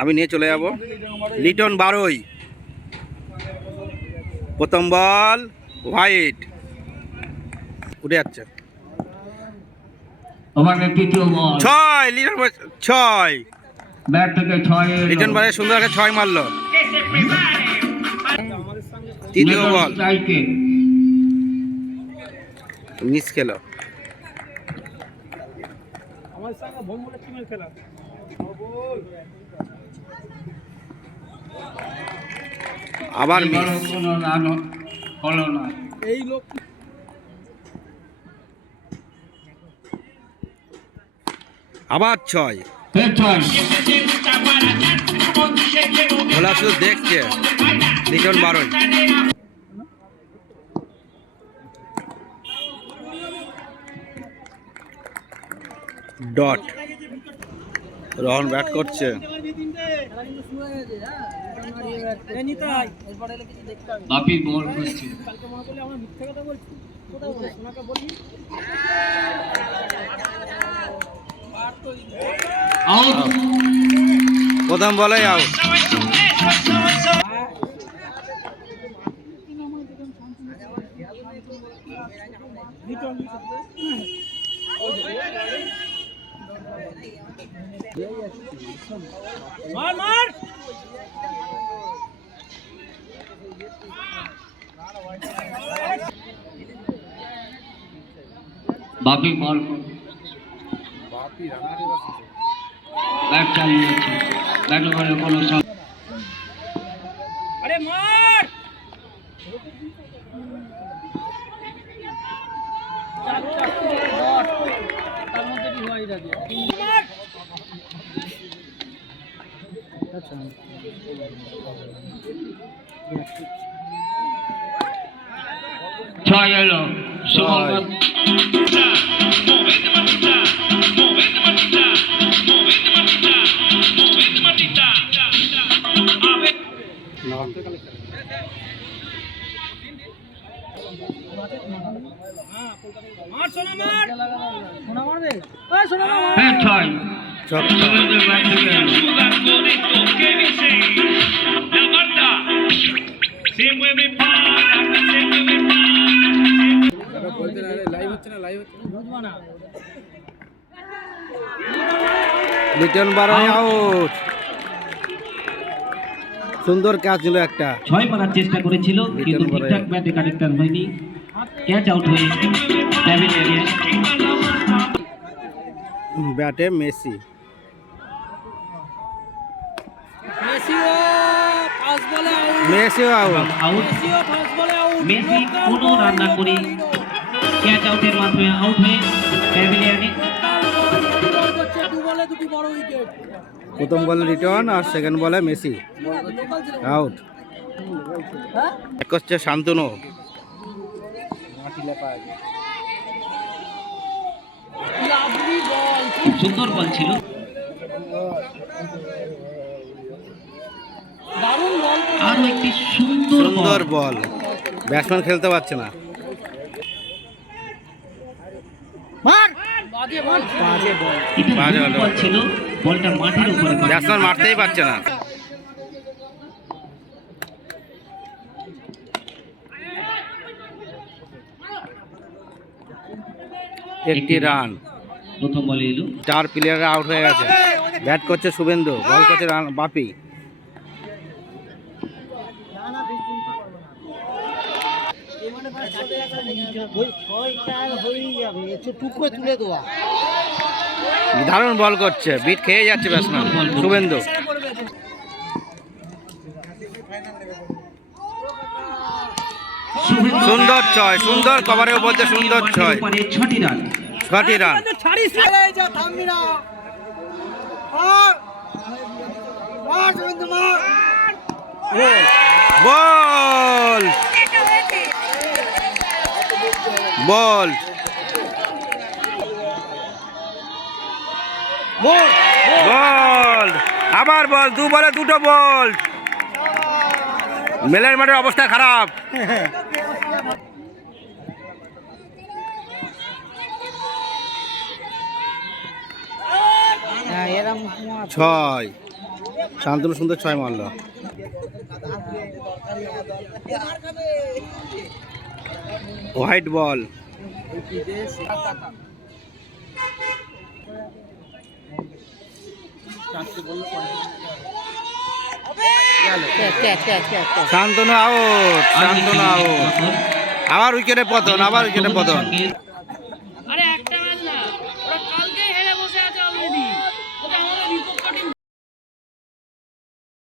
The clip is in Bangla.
আমি নিয়ে চলে যাব। লিটন 12ই, প্রথম বল হোয়াইট, উঠে যাচ্ছে। 6 লিটন 6, লিটন 12 সুন্দর একটা 6 মারলো। তৃতীয় বল মিস খেলো। আবার মিস। আবার 6। ভোলা শুধু দেখছে। লিটন 12ই, ডট। রহন ব্যাট করছে। বাপি বল করছে। আউট, প্রথম বলে আউট। বাপি বল ব্যাট চালিয়ে যাচ্ছে। ব্যাট ওভারের কোনো আরে মার তার মধ্যে কি হয় এটা দিয়ে 6 এলো। লিটন 12ই আউট। সুন্দর ক্যাচ ছিল একটা। 6 মারার চেষ্টা করেছিল কিন্তু ঠিকঠাক ব্যাটে কানেক্টর হয়নি। ক্যাচ আউট হয়ে ব্যাটে মেসি। মেসিও আউট। মেসি কোনো রান না করে ক্যাচ আউটের মাধ্যমে আউট হয়ে প্যাভিলিয়নে। প্রথম বলে রিটার্ন আর সেকেন্ড বলে মেসি আউট। এক হচ্ছে শান্তনু। সুন্দর বল ছিল। আরো একটি সুন্দর বল। ব্যাটসম্যান খেলতে পারছে না। বল ছিল, বলটা মাটির উপরে। ব্যাটসম্যান মারতেই পারছে না। একটি রান। প্রথম বলে এলো। 4 প্লেয়ার আউট হয়ে গেছে। ব্যাট করছে শুভেন্দু, বল করছে বাপি। দারুণ বল করছে, বিট খেয়ে যাচ্ছে ব্যাটসম্যান শুভেন্দু। সুন্দর 6, সুন্দর কভারের উপর দিয়ে সুন্দর 6। 6টি রান। 6টি রান। বল বল বল আবার বল। 2 বলে 2টো বল। মেলের মাঠের অবস্থা খারাপ। এরা ছয়। শান্তনু সুন্দর 6 মারলো। White ball. Shantanu out, Shantanu out. আবার উইকেটে পতন, আবার উইকেটে পতন। আরে একটা